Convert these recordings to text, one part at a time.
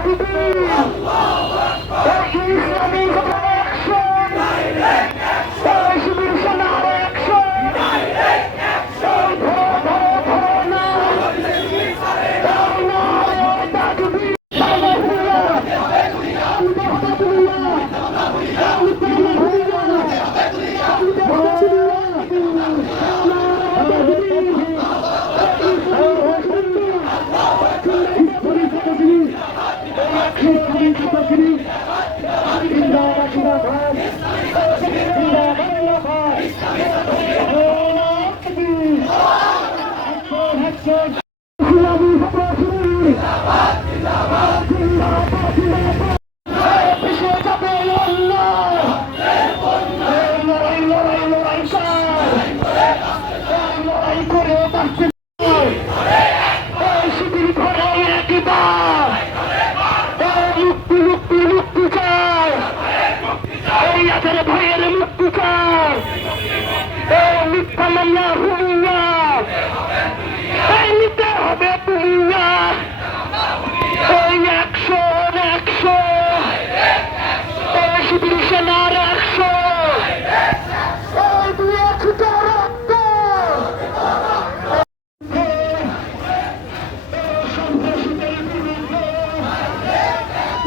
আকবার জিন্দাবাদ জিন্দাবাদ জিন্দাবাদ জিন্দাবাদ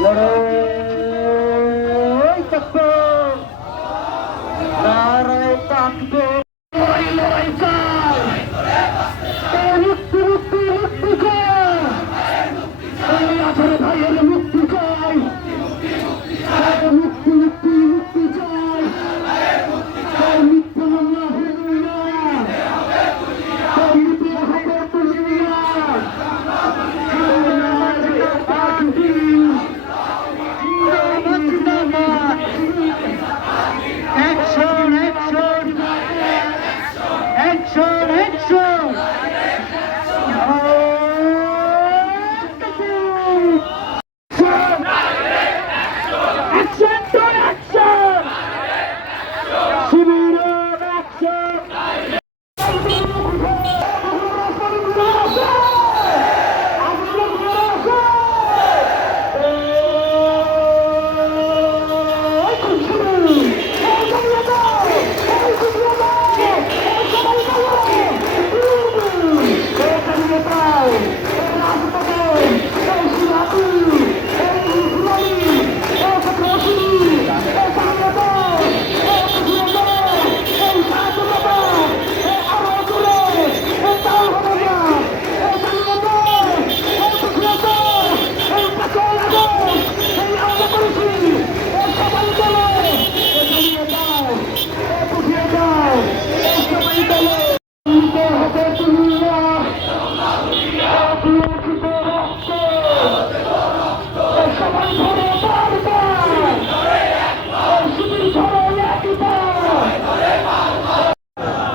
লড়াই থাকবে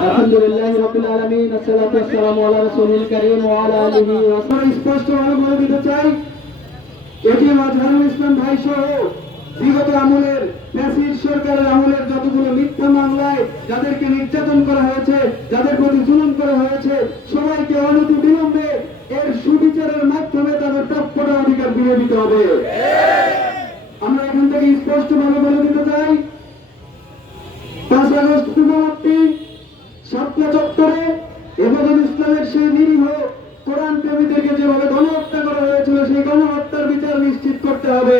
আলহামদুলিল্লাহ রাব্বিল আলামিন, আসসালাতু ওয়াসসালামু আলা রাসূলিল কারীম ওয়া আলা আলিহি ওয়া সাহবিহি স্পষ্ট ভাবে চাই এটি মাঝহারুল ইসলাম ভাই সহ বিগত আমলের ফ্যাসির সরকারের আমলের যতগুলো মিথ্যা মামলায় যাদেরকে নির্যাতন করা হয়েছে, যাদের প্রতি জুলুম করা হয়েছে, সবাইকে অনতি বিলম্বে এর সুবিচারের মাধ্যমে তাদের প্রাপ্যটা অধিকার ফিরে দিতে হবে। আমরা এখান থেকে স্পষ্টভাবে বলে দিতে চাই, পাঁচ আগস্ট পূর্ববর্তী সাতটা চত্বরে হেফাজত ইসলামের সেই নিরীহ কোরআন প্রেমীদেরকে যেভাবে গণহত্যা করা হয়েছিল, সেই গণহত্যার বিচার নিশ্চিত করতে হবে।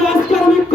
Jonas Kalik.